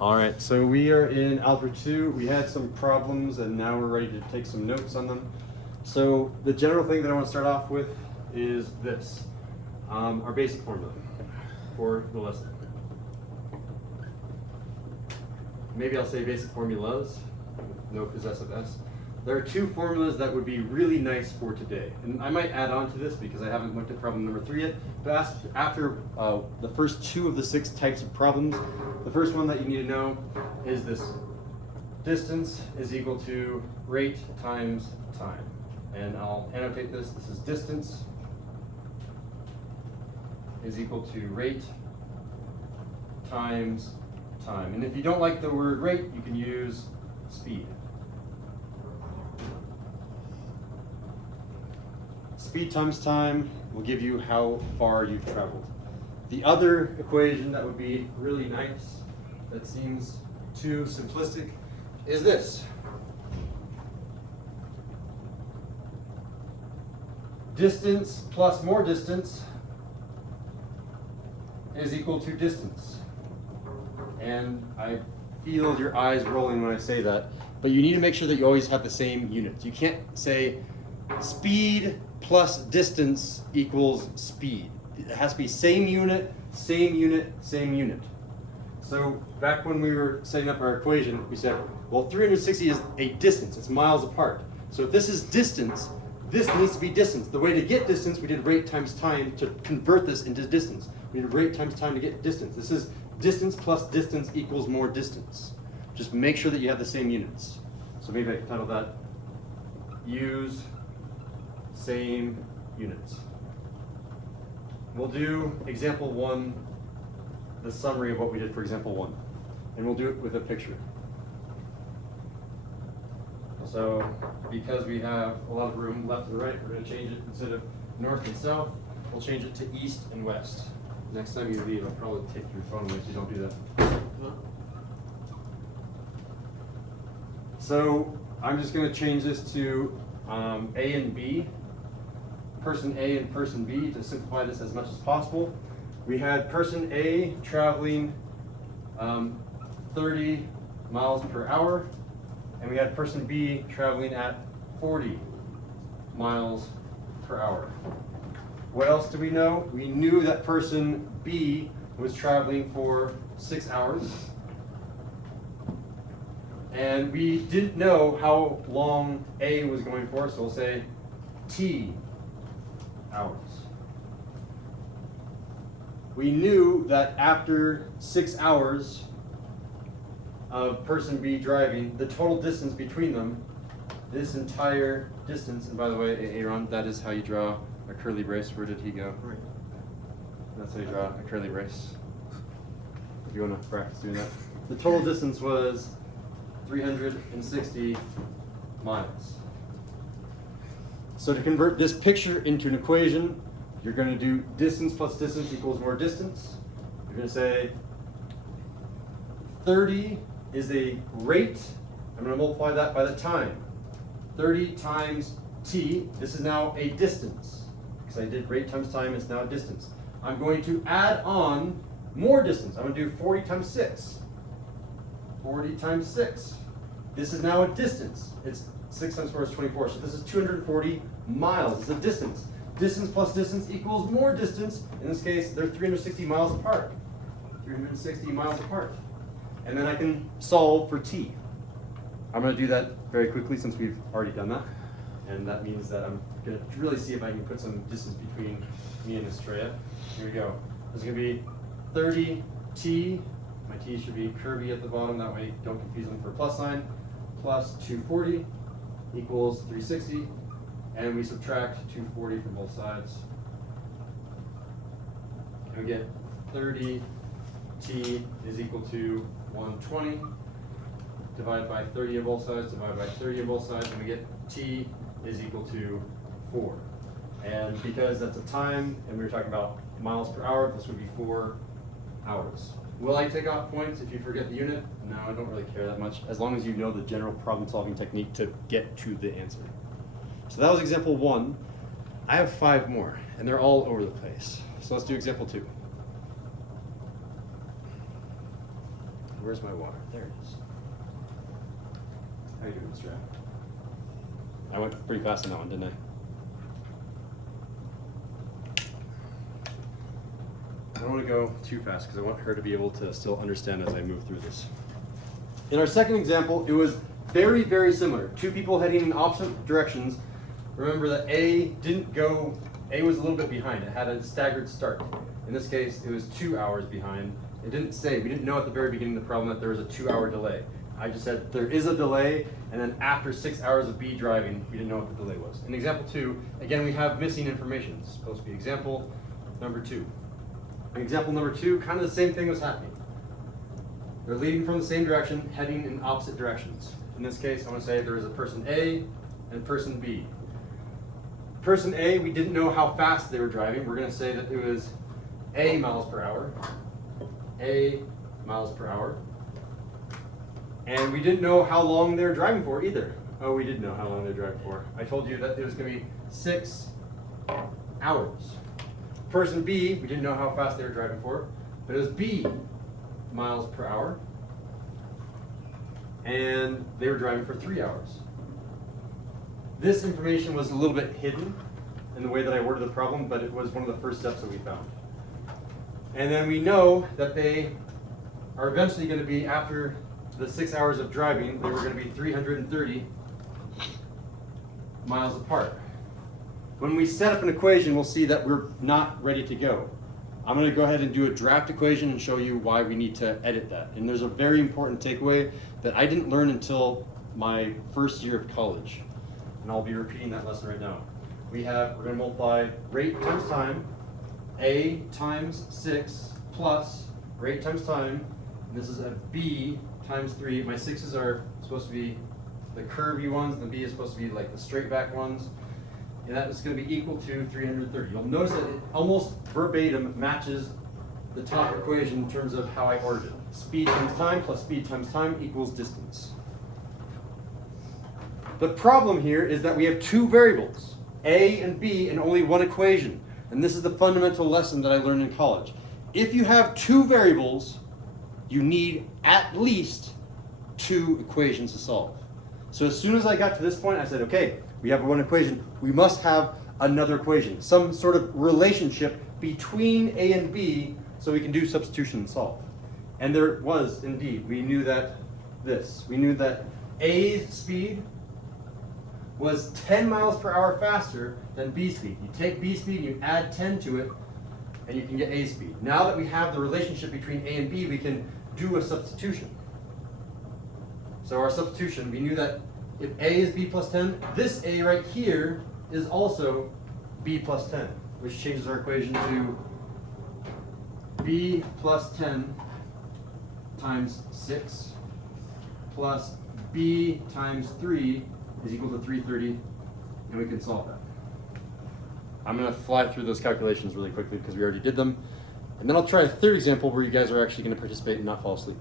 All right, so we are in Algebra 2. We had some problems and now we're ready to take some notes on them. So the general thing that I want to start off with is this, our basic formula for the lesson. Maybe I'll say basic formulas, no possessive S. There are two formulas that would be really nice for today. And I might add on to this because I haven't looked at problem number 3 yet. But after the first 2 of the 6 types of problems, the first one that you need to know is this. Distance is equal to rate times time. And I'll annotate this. This is distance is equal to rate times time. And if you don't like the word rate, you can use speed. Speed times time will give you how far you've traveled. The other equation that would be really nice, that seems too simplistic, is this. Distance plus more distance is equal to distance. And I feel your eyes rolling when I say that, but you need to make sure that you always have the same units. You can't say speed plus distance equals speed. It has to be same unit, same unit, same unit. So back when we were setting up our equation, we said, well, 360 is a distance, it's miles apart. So if this is distance, this needs to be distance. The way to get distance, we did rate times time to convert this into distance. We did rate times time to get distance. This is distance plus distance equals more distance. Just make sure that you have the same units. So maybe I can title that, use same units. We'll do example 1, the summary of what we did for example 1, and we'll do it with a picture. So because we have a lot of room left and right, we're going to change it instead of north and south, we'll change it to east and west. Next time you leave, I'll probably take your phone away so you don't do that. So I'm just going to change this to A and B. Person A and person B to simplify this as much as possible. We had person A traveling 30 miles per hour, and we had person B traveling at 40 miles per hour. What else do we know? We knew that person B was traveling for 6 hours, and we didn't know how long A was going for, so we'll say T hours. We knew that after 6 hours of person B driving, the total distance between them, this entire distance, and by the way, Aaron, that is how you draw a curly brace. Where did he go? Right. That's how you draw a curly brace. If you want to practice doing that. The total distance was 360 miles. So to convert this picture into an equation, you're going to do distance plus distance equals more distance. You're going to say 30 is a rate. I'm going to multiply that by the time. 30 times t. This is now a distance. Because I did rate times time, it's now a distance. I'm going to add on more distance. I'm going to do 40 times 6. 40 times 6. This is now a distance. It's 6 times 4 is 24, so this is 240 miles. It's a distance. Distance plus distance equals more distance. In this case, they're 360 miles apart. 360 miles apart. And then I can solve for t. I'm going to do that very quickly since we've already done that. And that means that I'm going to really see if I can put some distance between me and Estrella. Here we go. This is going to be 30t. My t should be curvy at the bottom, that way don't confuse them for a plus sign. Plus 240 equals 360, and we subtract 240 from both sides. And we get 30t is equal to 120. Divide by 30 on both sides, divide by 30 on both sides, and we get t is equal to 4. And because that's a time, and we were talking about miles per hour, this would be 4 hours. Will I take off points if you forget the unit? No, I don't really care that much, as long as you know the general problem-solving technique to get to the answer. So that was example 1. I have 5 more, and they're all over the place. So let's do example 2. Where's my water? There it is. How are you doing, Mr. I went pretty fast on that one, didn't I? I don't want to go too fast because I want her to be able to still understand as I move through this. In our second example, it was very, very similar. Two people heading in opposite directions. Remember that A was a little bit behind. It had a staggered start. In this case, it was 2 hours behind. We didn't know at the very beginning of the problem that there was a 2-hour delay. I just said there is a delay, and then after 6 hours of B driving, we didn't know what the delay was. In example 2, again, we have missing information. It's supposed to be example number 2. In example number 2, kind of the same thing was happening. They're leading from the same direction, heading in opposite directions. In this case, I want to say there is a person A and person B. Person A, we didn't know how fast they were driving. We're going to say that it was A miles per hour. A miles per hour. And we didn't know how long they were driving for either. Oh, we did know how long they were driving for. I told you that it was going to be 6 hours. Person B, we didn't know how fast they were driving for, but it was B miles per hour. And they were driving for 3 hours. This information was a little bit hidden in the way that I worded the problem, but it was one of the first steps that we found. And then we know that they are eventually going to be, after the 6 hours of driving, they were going to be 330 miles apart. When we set up an equation, we'll see that we're not ready to go. I'm going to go ahead and do a draft equation and show you why we need to edit that. And there's a very important takeaway that I didn't learn until my first year of college. And I'll be repeating that lesson right now. We're going to multiply rate times time, A times 6 plus rate times time. And this is a B times 3. My 6's are supposed to be the curvy ones, and the B is supposed to be like the straight back ones. And that is going to be equal to 330. You'll notice that it almost verbatim matches the top equation in terms of how I ordered it. Speed times time plus speed times time equals distance. The problem here is that we have two variables, A and B, and only one equation. And this is the fundamental lesson that I learned in college. If you have two variables, you need at least two equations to solve. So as soon as I got to this point, I said, okay, we have one equation. We must have another equation, some sort of relationship between A and B so we can do substitution and solve. And there was indeed. We knew that we knew that A's speed was 10 miles per hour faster than B speed. You take B speed and you add 10 to it, and you can get A speed. Now that we have the relationship between A and B, we can do a substitution. So our substitution, we knew that if A is B plus 10, this A right here is also B plus 10, which changes our equation to B plus 10 times 6 plus B times 3 is equal to 330, and we can solve that. I'm going to fly through those calculations really quickly because we already did them. And then I'll try a third example where you guys are actually going to participate and not fall asleep.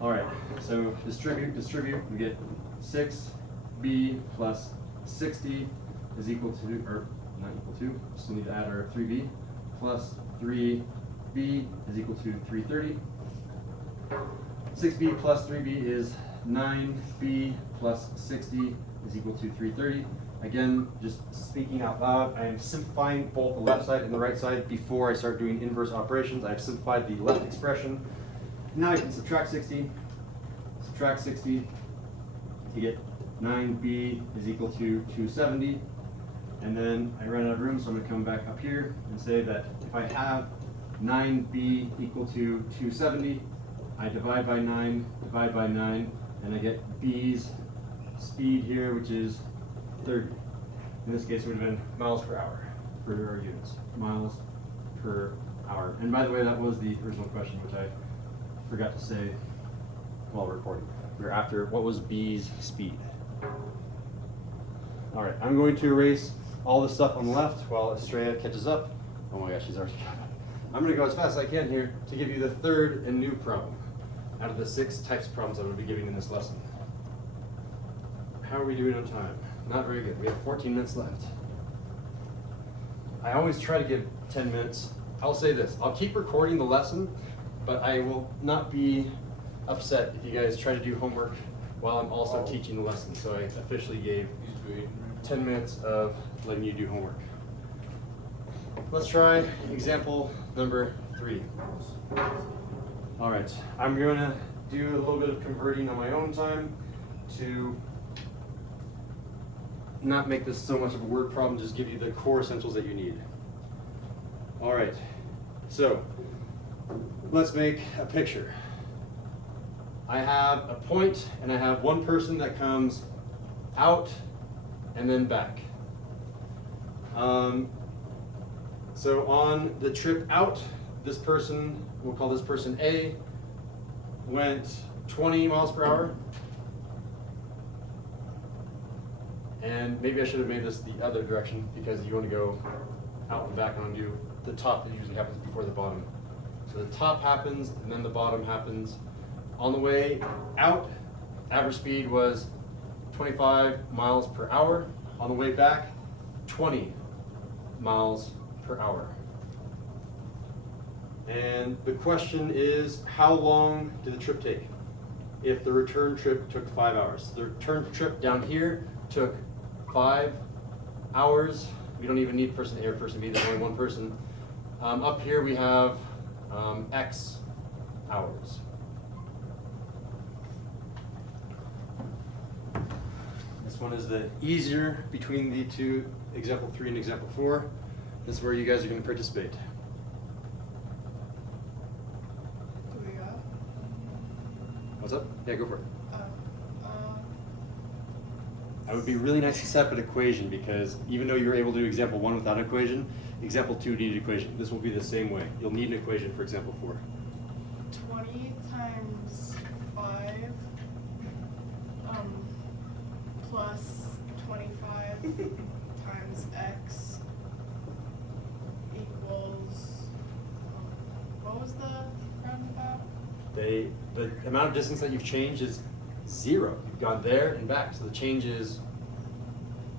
All right, so distribute, we get 6b plus 60 is equal to, or not equal to, still need to add our 3b, plus 3b is equal to 330. 6b plus 3b is 9b plus 60 is equal to 330. Again, just speaking out loud, I am simplifying both the left side and the right side before I start doing inverse operations. I've simplified the left expression. Now I can subtract 60, you get 9b is equal to 270, and then I ran out of room, so I'm going to come back up here and say that if I have 9b equal to 270, I divide by 9, and I get b's speed here, which is 30. In this case, it would have been miles per hour for our units, miles per hour. And by the way, that was the original question, which I forgot to say while recording. We were after what was B's speed. All right, I'm going to erase all the stuff on the left while Estrella catches up. Oh my gosh, she's already caught up. I'm going to go as fast as I can here to give you the third and new problem out of the 6 types of problems I'm going to be giving in this lesson. How are we doing on time? Not very good. We have 14 minutes left. I always try to give 10 minutes. I'll say this. I'll keep recording the lesson, but I will not be upset if you guys try to do homework while I'm also teaching the lesson. So I officially gave 10 minutes of letting you do homework. Let's try example number 3. All right, I'm going to do a little bit of converting on my own time to not make this so much of a word problem, just give you the core essentials that you need. All right, so let's make a picture. I have a point and I have one person that comes out and then back. So on the trip out, this person, we'll call this person A, went 20 miles per hour. And maybe I should have made this the other direction because you want to go out and back on you. The top usually happens before the bottom. So the top happens and then the bottom happens. On the way out, average speed was 25 miles per hour. On the way back, 20 miles per hour. And the question is, how long did the trip take? If the return trip took 5 hours. The return trip down here took 5 hours. We don't even need person A or person B, there's only one person. Up here we have X hours. This one is the easier between the two, example 3 and example 4. This is where you guys are going to participate. Do we go? What's up? Yeah, go for it. I would be really nice to set up an equation because even though you were able to do example 1 without an equation, example 2 needed an equation. This will be the same way. You'll need an equation for example 4. 20 times 5 plus 25 times x equals, what was the roundabout? The amount of distance that you've changed is 0. You've gone there and back, so the change is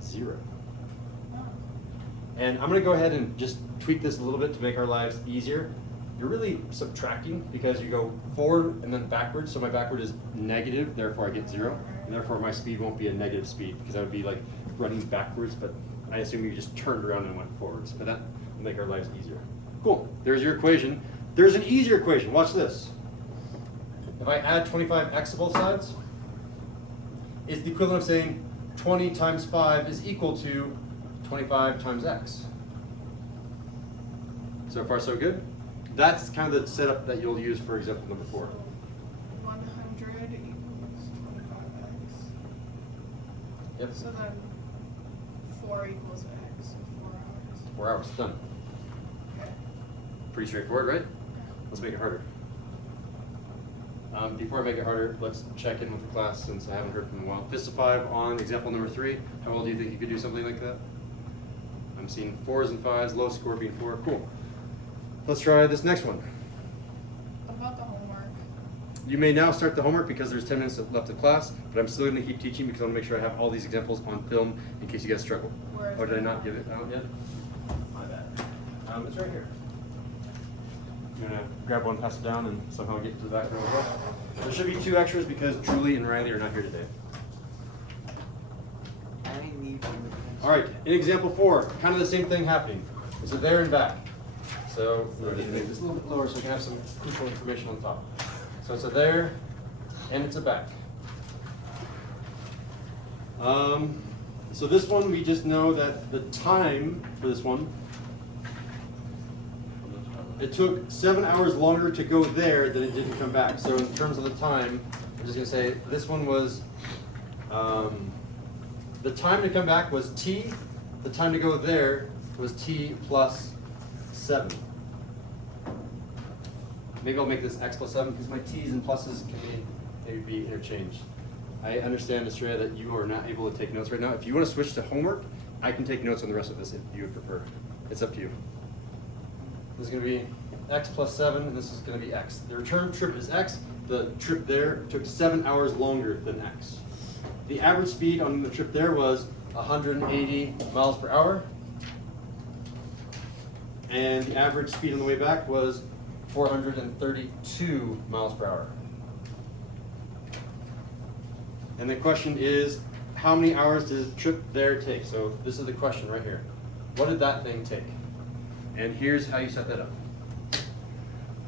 0. Oh. And I'm going to go ahead and just tweak this a little bit to make our lives easier. You're really subtracting because you go forward and then backwards, so my backward is negative, therefore I get 0. And therefore my speed won't be a negative speed because I would be like running backwards, but I assume you just turned around and went forwards. But that will make our lives easier. Cool, there's your equation. There's an easier equation, watch this. If I add 25x to both sides, it's the equivalent of saying 20 times 5 is equal to 25 times x. So far so good? That's kind of the setup that you'll use for example number 4. 100 equals 25x. Yep. So then 4 equals x, so 4 hours. 4 hours, done. Okay. Pretty straightforward, right? Let's make it harder. Before I make it harder, let's check in with the class since I haven't heard from them in a while. Fist of 5 on example number 3. How well do you think you could do something like that? I'm seeing 4s and 5s, low score being 4. Cool. Let's try this next one. What about the homework? You may now start the homework because there's 10 minutes left of class, but I'm still going to keep teaching because I want to make sure I have all these examples on film in case you guys struggle. Where is Or did I it? not give it out yet? My bad. It's right here. I'm going to grab one, pass it down, and somehow get to the back row as well. There should be 2 extras because Julie and Riley are not here today. All right, in example 4, kind of the same thing happening. It's a there and back. So we need to make this a little bit lower so we can have some crucial information on top. So it's a there and it's a back. So this one, we just know that the time for this one, it took 7 hours longer to go there than it did to come back. So in terms of the time, I'm just going to say this one was, the time to come back was t, the time to go there was t plus 7. Maybe I'll make this x plus 7 because my t's and pluses can maybe be interchanged. I understand, Estrella, that you are not able to take notes right now. If you want to switch to homework, I can take notes on the rest of this if you would prefer. It's up to you. This is going to be x plus 7, and this is going to be x. The return trip is x. The trip there took 7 hours longer than x. The average speed on the trip there was 180 miles per hour. And the average speed on the way back was 432 miles per hour. And the question is, how many hours does the trip there take? So this is the question right here. What did that thing take? And here's how you set that up.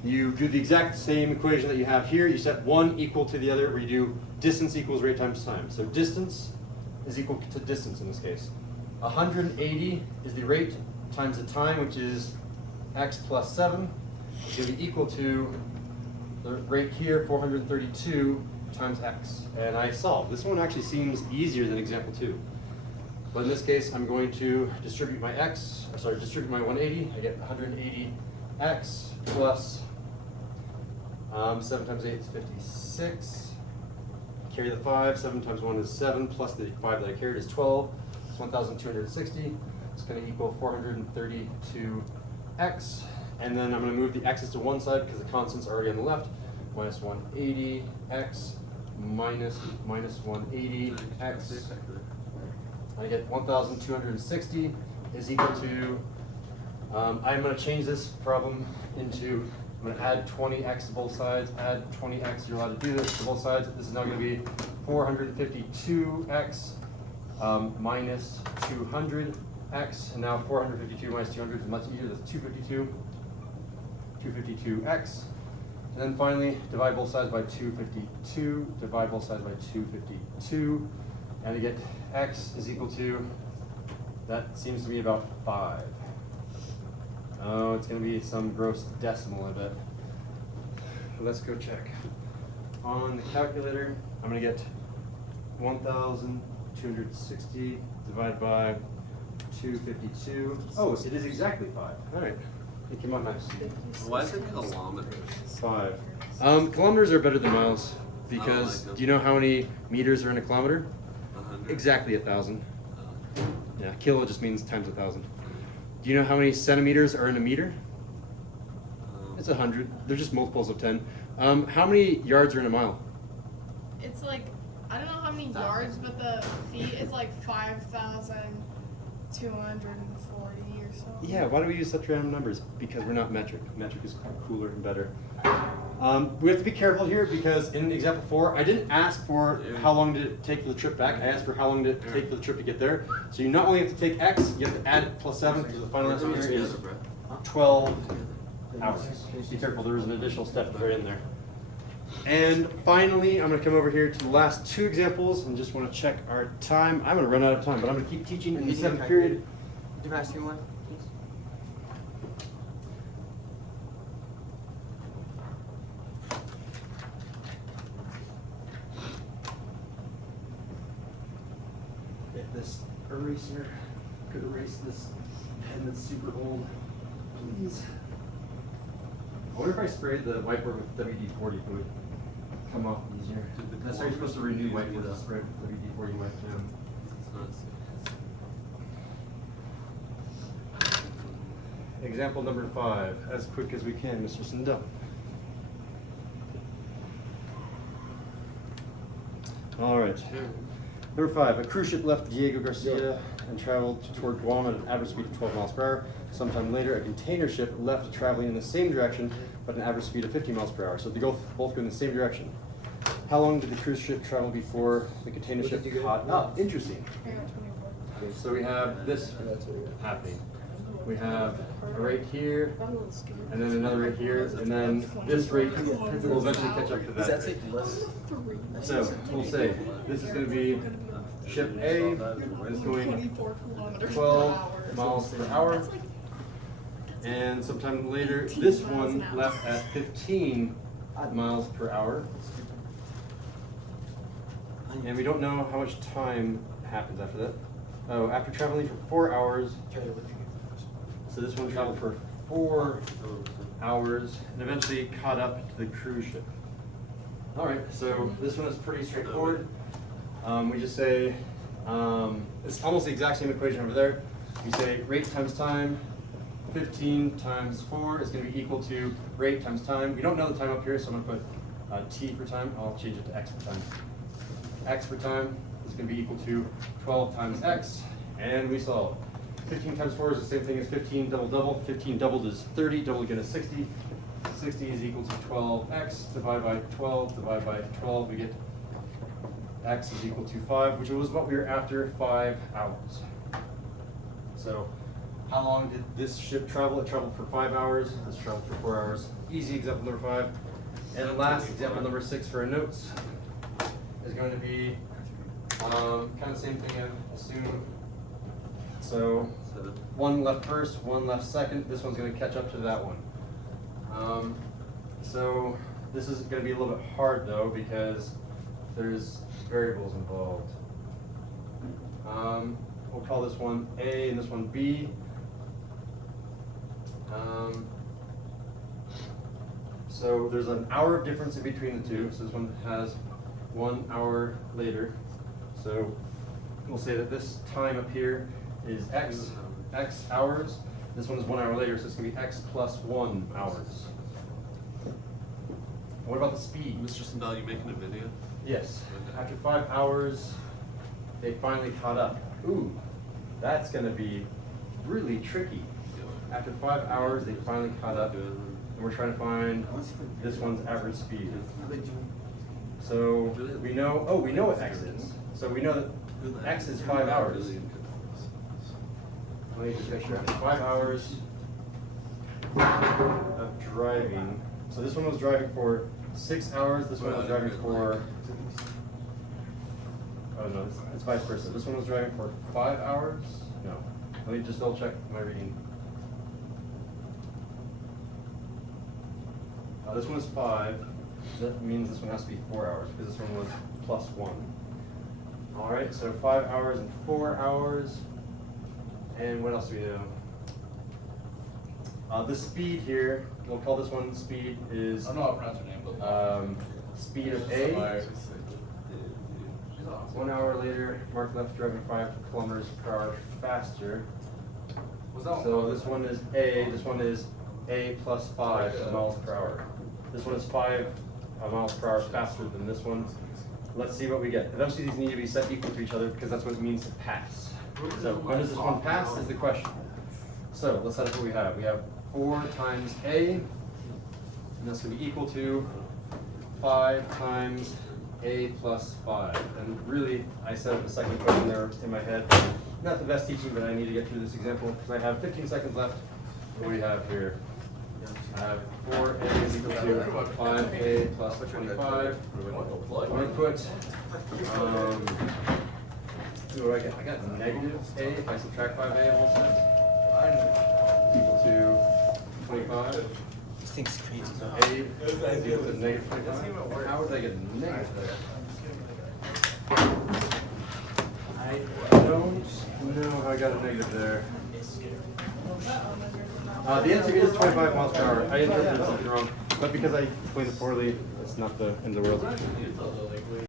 You do the exact same equation that you have here. You set one equal to the other, where you do distance equals rate times time. So distance is equal to distance in this case. 180 is the rate times the time, which is x plus 7. It's going to be equal to the rate here, 432 times x. And I solved. This one actually seems easier than example 2. But in this case, I'm going to distribute my distribute my 180. I get 180x plus 7 times 8 is 56. Carry the 5, 7 times 1 is 7, plus the 5 that I carried is 12. It's 1,260. It's going to equal 432x. And then I'm going to move the x's to one side because the constant's are already on the left. Minus 180x minus 180x. I get 1,260 is equal to, I'm going to change this problem into, I'm going to add 20x to both sides, add 20x, you're allowed to do this to both sides. This is now going to be 452x minus 200x, and now 452 minus 200 is much easier, that's 252x. And then finally, divide both sides by 252, divide both sides by 252, and I get x is equal to, that seems to be about 5. Oh, it's going to be some gross decimal, I bet. Let's go check. On the calculator, I'm going to get 1,260 divided by 252. Oh, it is exactly 5. All right. It came out nice. Why is it kilometers? 5. Kilometers are better than miles because do you know how many meters are in a kilometer? 100. Exactly 1,000. Yeah, kilo just means times 1,000. Do you know how many centimeters are in a meter? It's 100. They're just multiples of 10. How many yards are in a mile? It's like, I don't know how many yards, but the feet is like 5,240 or so. Yeah, why do we use such random numbers? Because we're not metric. Metric is cooler and better. We have to be careful here because in example 4, I didn't ask for how long did it take for the trip back. I asked for how long did it take for the trip to get there. So you not only have to take x, you have to add plus 7 because the final answer here is 12 hours. Be careful, there is an additional step right in there. And finally, I'm going to come over here to the last 2 examples and just want to check our time. I'm going to run out of time, but I'm going to keep teaching in the 7th period. Do you ask you one, please? If this eraser could erase this pen that's super old, please. I wonder if I sprayed the whiteboard with WD-40, it would come off easier. That's how you're supposed to renew whiteboards, spray it with WD-40 white jam. Example number 5, as quick as we can, Mr. Sindel. All right. Number 5, a cruise ship left Diego Garcia and traveled toward Guam at an average speed of 12 miles per hour. Sometime later, a container ship left traveling in the same direction, but an average speed of 50 miles per hour. So they both go in the same direction. How long did the cruise ship travel before the container ship caught up? Interesting. I got 24. So we have this happening. We have a rate here, and then another rate here, and then this rate will eventually catch up to that rate. So we'll say this is going to be ship A, and it's going 12 miles per hour. And sometime later, this one left at 15 miles per hour. And we don't know how much time happens after that. Oh, after traveling for 4 hours, so this one traveled for 4 hours and eventually caught up to the cruise ship. All right, so this one is pretty straightforward. We just say, it's almost the exact same equation over there. We say rate times time, 15 times 4 is going to be equal to rate times time. We don't know the time up here, so I'm going to put t for time. I'll change it to x for time. X for time is going to be equal to 12 times x, and we solve. 15 times 4 is the same thing as 15 double double. 15 doubled is 30, double again is 60. 60 is equal to 12x, divide by 12, divide by 12, we get x is equal to 5, which was what we were after, 5 hours. So how long did this ship travel? It traveled for 5 hours. This traveled for 4 hours. Easy example number 5. And the last example number 6 for our notes is going to be kind of the same thing, I assume. So one left first, one left second. This one's going to catch up to that one. So this is going to be a little bit hard though because there's variables involved. We'll call this one A and this one B. So there's an hour of difference in between the two. So this one has 1 hour later. So we'll say that this time up here is x hours. This one is 1 hour later, so it's going to be x plus 1 hours. What about the speed? Mr. Sandal, you making a video? Yes. After 5 hours, they finally caught up. Ooh, that's going to be really tricky. After 5 hours, they finally caught up, and we're trying to find this one's average speed. So we know, we know what x is. So we know that x is 5 hours. Let me just make sure. After 5 hours of driving, so this one was driving for 6 hours. This one was driving for, oh no, it's vice versa. This one was driving for 5 hours. No, let me just double check my reading. This one is 5. That means this one has to be 4 hours because this one was plus 1. All right, so 5 hours and 4 hours. And what else do we know? The speed here, we'll call this one speed is I don't know how to pronounce her name, but speed of A. 1 hour later, Mark left driving 5 kilometers per hour faster. So this one is A, this one is A plus 5 miles per hour. This one is 5 miles per hour faster than this one. Let's see what we get. Eventually these need to be set equal to each other because that's what it means to pass. So when does this one pass is the question. So let's set up what we have. We have 4 times A, and that's going to be equal to 5 times A plus 5. And really, I set up the second question there in my head. Not the best teaching, but I need to get through this example because I have 15 seconds left. What do we have here? I have 4A is equal to 5A plus 25. I'm going to put, what do I get? I got negative A if I subtract 5A also. Equal to 25. This thing's crazy. So A is equal to negative 25. How would I get negative there? I don't know how I got a negative there. The answer is 25 miles per hour. I interpreted something wrong, but because I explained it poorly, it's not the end of the world.